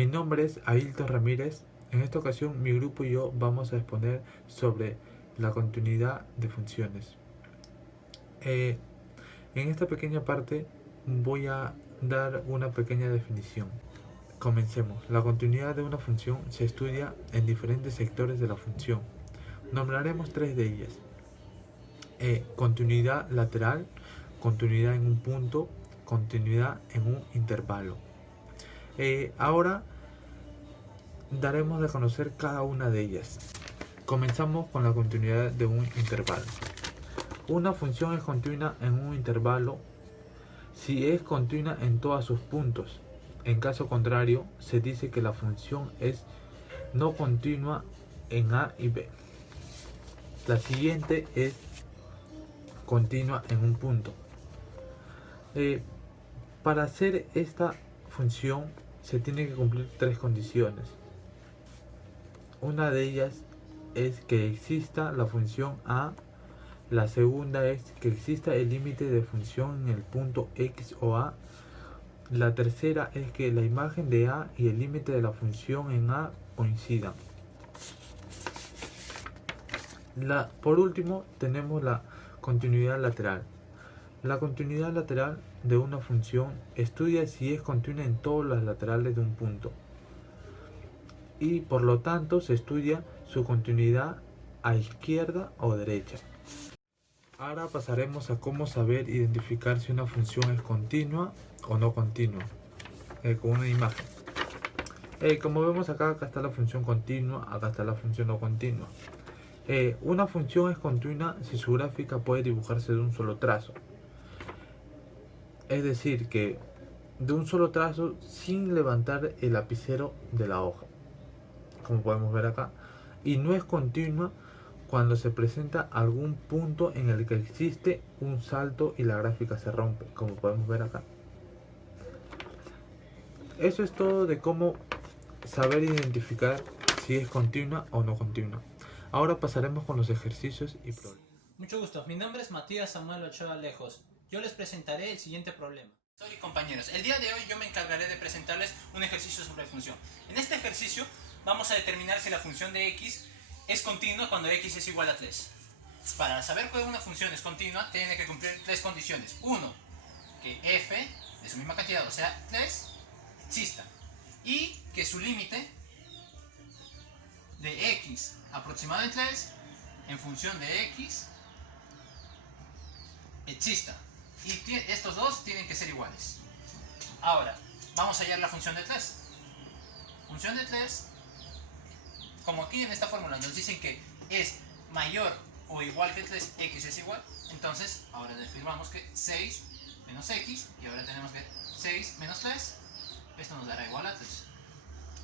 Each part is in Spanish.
Mi nombre es Ailton Ramírez. En esta ocasión mi grupo y yo vamos a exponer sobre la continuidad de funciones. Eh, en esta pequeña parte voy a dar una pequeña definición. Comencemos. La continuidad de una función se estudia en diferentes sectores de la función. Nombraremos tres de ellas. Continuidad lateral, continuidad en un punto, continuidad en un intervalo. Ahora daremos a conocer cada una de ellas. Comenzamos con la continuidad de un intervalo. Una función es continua en un intervalo si es continua en todos sus puntos. En caso contrario, se dice que la función es no continua en A y B. La siguiente es continua en un punto. Para hacer esta función se tienen que cumplir tres condiciones. Una de ellas es que exista la función A. La segunda es que exista el límite de función en el punto X o A. La tercera es que la imagen de A y el límite de la función en A coincidan. Por último, tenemos la continuidad lateral. La continuidad lateral de una función estudia si es continua en todos los laterales de un punto y por lo tanto se estudia su continuidad a izquierda o derecha. Ahora pasaremos a cómo saber identificar si una función es continua o no continua con una imagen. Como vemos acá está la función continua, acá está la función no continua. Una función es continua si su gráfica puede dibujarse de un solo trazo. Es decir, que de un solo trazo sin levantar el lapicero de la hoja, como podemos ver acá. Y no es continua cuando se presenta algún punto en el que existe un salto y la gráfica se rompe, como podemos ver acá. Eso es todo de cómo saber identificar si es continua o no continua. Ahora pasaremos con los ejercicios y problemas. Mucho gusto, mi nombre es Matías Samuel Ochoa Lejos. Yo les presentaré el siguiente problema. Soy compañeros, el día de hoy yo me encargaré de presentarles un ejercicio sobre función. En este ejercicio vamos a determinar si la función de x es continua cuando x es igual a 3. Para saber que una función es continua, tiene que cumplir tres condiciones. Uno, que f de su misma cantidad, o sea 3, exista. Y que su límite de x aproximado en 3 en función de x exista. Y estos dos tienen que ser iguales. Ahora, vamos a hallar la función de 3. Función de 3, como aquí en esta fórmula nos dicen que es mayor o igual que 3, x es igual, entonces ahora afirmamos que 6 menos x, y ahora tenemos que 6 menos 3, esto nos dará igual a 3.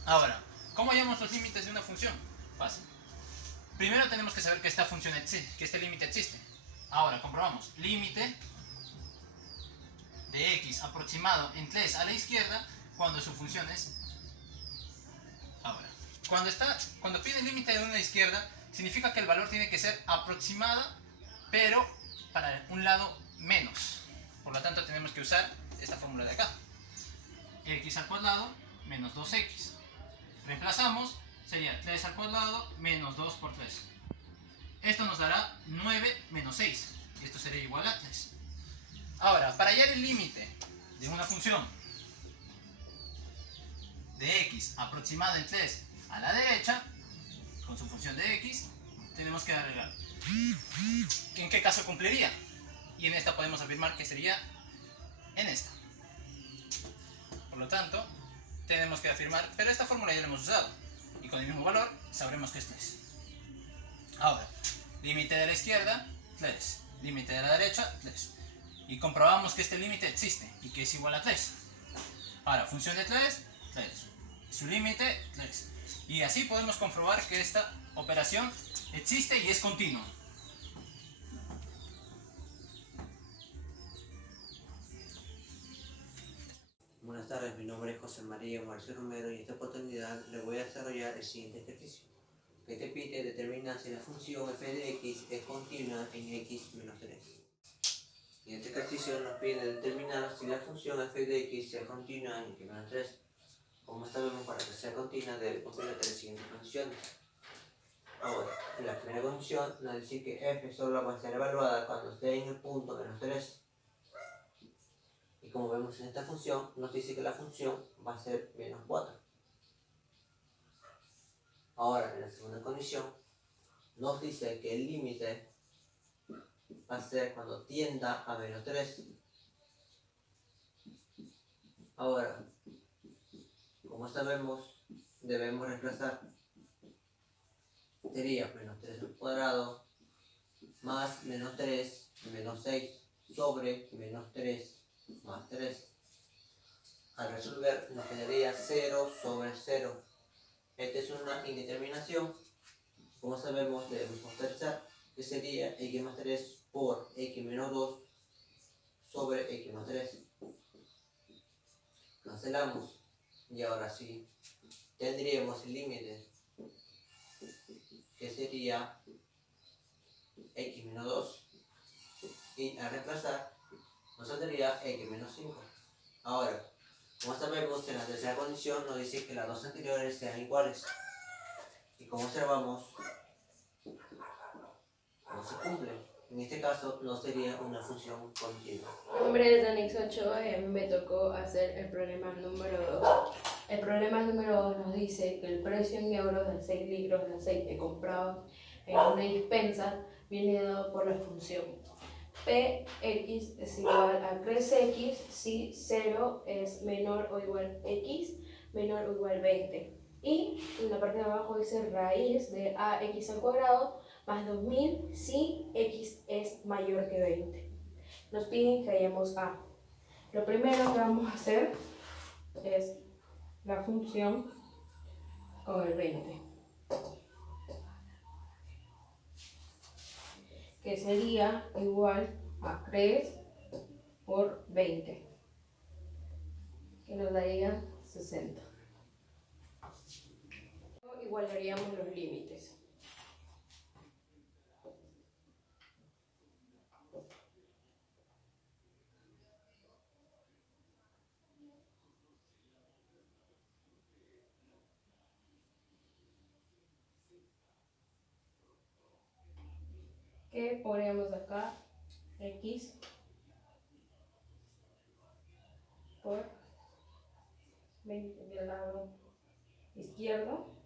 Ahora, ¿cómo hallamos los límites de una función? Fácil. Primero tenemos que saber que esta función existe, que este límite existe. Ahora comprobamos, límite de x aproximado en 3 a la izquierda cuando su función es... Ahora, cuando pide el límite de una izquierda, significa que el valor tiene que ser aproximada, pero para un lado menos. Por lo tanto tenemos que usar esta fórmula de acá. X al cuadrado menos 2x. Reemplazamos, sería 3 al cuadrado menos 2 por 3. Esto nos dará 9 menos 6. Y esto sería igual a 3. Ahora, para hallar el límite de una función de x aproximada en 3 a la derecha, con su función de x, tenemos que agregar. ¿En qué caso cumpliría? Y en esta podemos afirmar que sería en esta. Por lo tanto, tenemos que afirmar, pero esta fórmula ya la hemos usado, y con el mismo valor sabremos que esto es. Ahora, límite de la izquierda, 3. Límite de la derecha, 3. Y comprobamos que este límite existe y que es igual a 3. Ahora, función de 3, 3. Su límite, 3. Y así podemos comprobar que esta operación existe y es continua. Buenas tardes, mi nombre es José María Marcio Romero y en esta oportunidad les voy a desarrollar el siguiente ejercicio. Que te pide determinar si la función f de x es continua en x menos 3. Y en este ejercicio nos pide determinar si la función f de x es continua en x menos 3. Como sabemos, para que sea continua debe cumplir las siguientes condiciones. Ahora, en la primera condición nos dice que f solo va a ser evaluada cuando esté en el punto menos 3. Y como vemos en esta función, nos dice que la función va a ser menos 4. Ahora, en la segunda condición, nos dice que el límite va a ser cuando tienda a menos 3. Ahora, como sabemos, debemos reemplazar. Sería menos 3 al cuadrado más menos 3 menos 6 sobre menos 3 más 3. Al resolver nos quedaría 0 sobre 0. Esta es una indeterminación. Como sabemos, debemos factorizar, que sería x más 3 por x menos 2 sobre x más 3. Cancelamos y ahora sí tendríamos el límite, que sería x menos 2, y al reemplazar nos saldría x menos 5. Ahora, como sabemos, en la tercera condición nos dice que las dos anteriores sean iguales, y como observamos, no se cumple. En este caso no sería una función continua. Nombre es Anix 8 y a mí me tocó hacer el problema número 2. El problema número 2 nos dice que el precio en euros de 6 litros de aceite comprado en una dispensa viene dado por la función Px es igual a 3x si 0 es menor o igual a x menor o igual a 20. Y en la parte de abajo dice raíz de ax al cuadrado más 2000 si x es mayor que 20. Nos piden que hallemos a. Lo primero que vamos a hacer es la función con el 20, que sería igual a 3 por 20, que nos daría 60. Igualaríamos los límites. Que ponemos acá x por 20 del lado izquierdo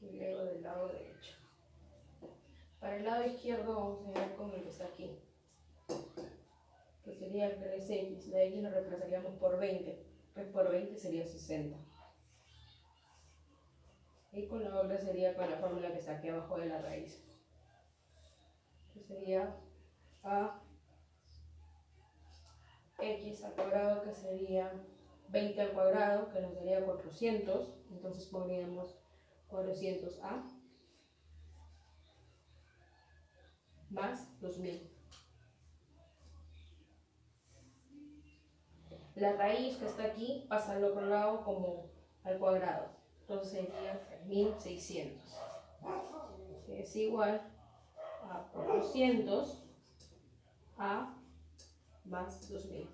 y luego del lado derecho. Para el lado izquierdo vamos a ver con el que está aquí, que sería el 3x. La x lo reemplazaríamos por 20, pues por 20 sería 60. Y con la otra sería con la fórmula que está aquí abajo de la raíz, que sería a x al cuadrado, que sería 20 al cuadrado, que nos daría 400. Entonces pondríamos 400a más 2000. La raíz que está aquí pasa al otro lado como al cuadrado, entonces sería 1600, que es igual a 400 a más 2000.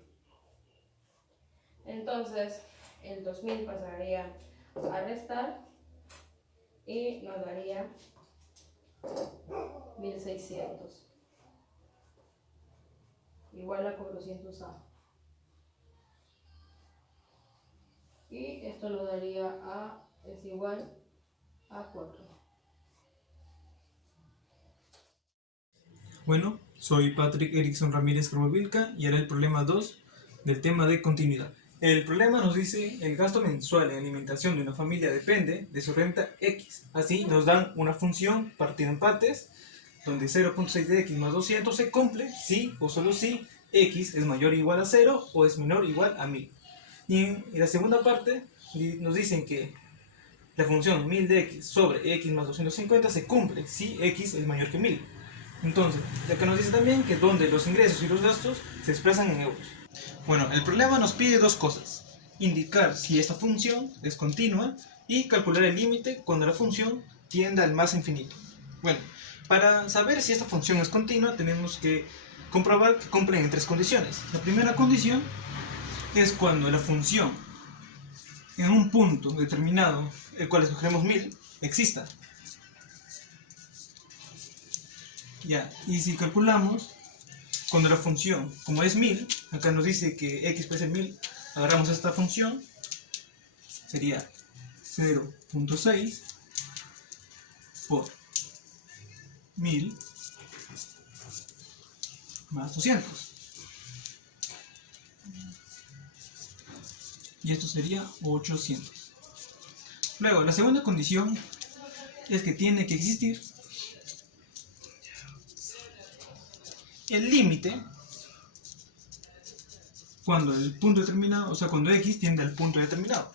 Entonces el 2000 pasaría a restar y nos daría 1600 igual a 400a, y esto nos daría a es igual a 4. Bueno, soy Patrick Erickson Ramírez Carbovilca y haré el problema 2 del tema de continuidad. El problema nos dice el gasto mensual en alimentación de una familia depende de su renta X. Así nos dan una función partida en partes donde 0.6 de X más 200 se cumple si o solo si X es mayor o igual a 0 o es menor o igual a 1000. Y en la segunda parte nos dicen que la función 1000 de X sobre X más 250 se cumple si X es mayor que 1000. Entonces, ya que nos dice también que donde los ingresos y los gastos se expresan en euros. Bueno, el problema nos pide dos cosas: indicar si esta función es continua y calcular el límite cuando la función tienda al más infinito. Bueno, para saber si esta función es continua tenemos que comprobar que cumplen en tres condiciones. La primera condición es cuando la función en un punto determinado, el cual escogeremos 1000, exista. Ya, y si calculamos, cuando la función, como es 1000, acá nos dice que x puede ser 1000, agarramos esta función, sería 0.6 por 1000 más 200. Y esto sería 800. Luego, la segunda condición es que tiene que existir el límite cuando el punto determinado, o sea, cuando x tiende al punto determinado.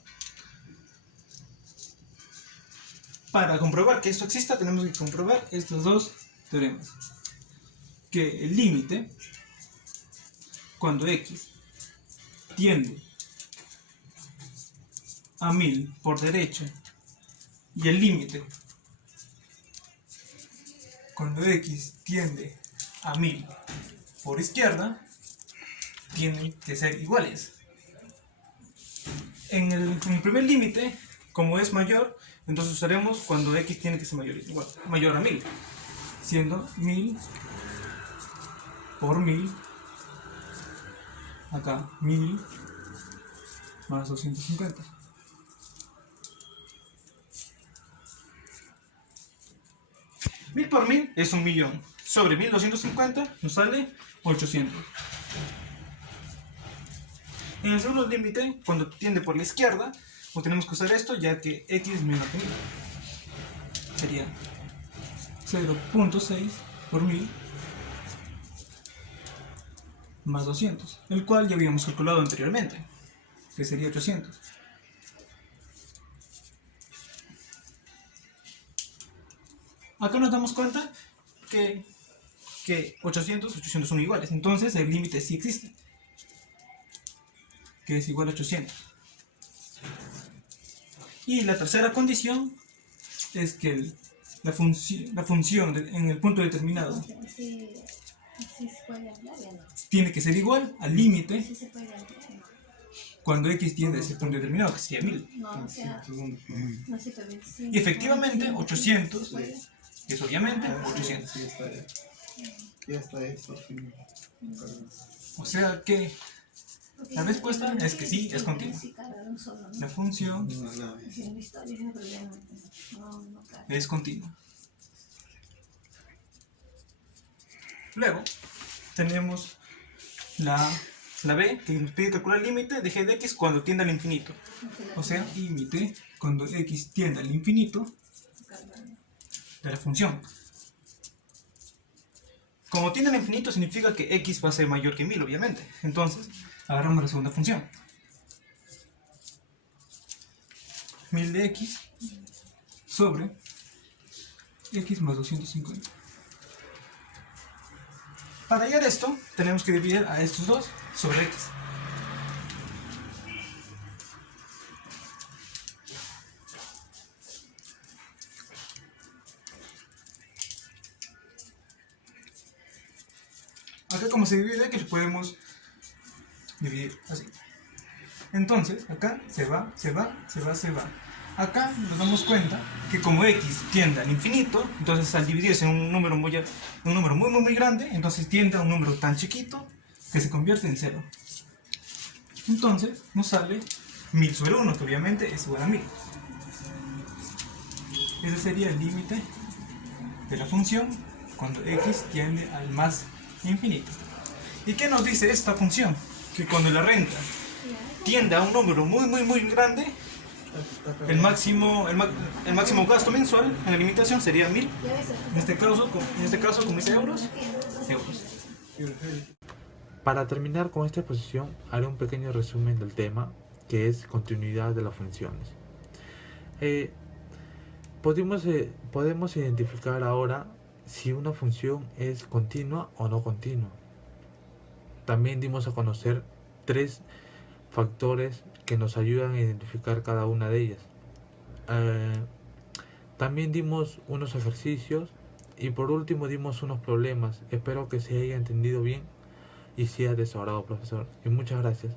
Para comprobar que esto exista, tenemos que comprobar estos dos teoremas. Que el límite, cuando x tiende a 1000 por derecha, y el límite, cuando x tiende a 1000 por izquierda, tienen que ser iguales. En el primer límite, como es mayor, entonces usaremos cuando x tiene que ser mayor a 1000, siendo 1000 por 1000, acá 1000 más 250. Mil por 1000 es 1.000.000. Sobre 1250 nos sale 800. En el segundo límite, cuando tiende por la izquierda, pues tenemos que usar esto ya que x es menor que 1000. Sería 0.6 por 1000 más 200, el cual ya habíamos calculado anteriormente, que sería 800. Acá nos damos cuenta que 800 son iguales, entonces el límite sí existe, que es igual a 800. Y la tercera condición es que la función en el punto determinado tiene que ser igual al límite cuando x tiende a ese punto determinado, que sería 1000. Y efectivamente 800 es obviamente 800. Ya está esto. O sea que la respuesta es que sí, es continua. La función es continua. Luego tenemos la b, que nos pide calcular el límite de g de x cuando tiende al infinito. O sea, límite cuando x tiende al infinito de la función. Como tiende al infinito significa que x va a ser mayor que 1000, obviamente. Entonces, agarramos la segunda función. 1000 de x sobre x más 250. Para hallar esto, tenemos que dividir a estos dos sobre x. Acá como se divide x, lo podemos dividir así. Entonces, acá se va. Acá nos damos cuenta que como x tiende al infinito, entonces al dividirse en un número muy grande, entonces tiende a un número tan chiquito que se convierte en 0. Entonces nos sale 1000 sobre 1, que obviamente es igual a 1000. Ese sería el límite de la función cuando x tiende al más infinito. ¿Y qué nos dice esta función? Que cuando la renta tiende a un número muy grande, el máximo gasto mensual en la limitación sería 1000. En este caso, como dice euros. Para terminar con esta exposición, haré un pequeño resumen del tema, que es continuidad de las funciones. Podemos identificar ahora si una función es continua o no continua. También dimos a conocer 3 factores que nos ayudan a identificar cada una de ellas. También dimos unos ejercicios y por último dimos unos problemas. Espero que se haya entendido bien y sea de su agrado, profesor. Y muchas gracias.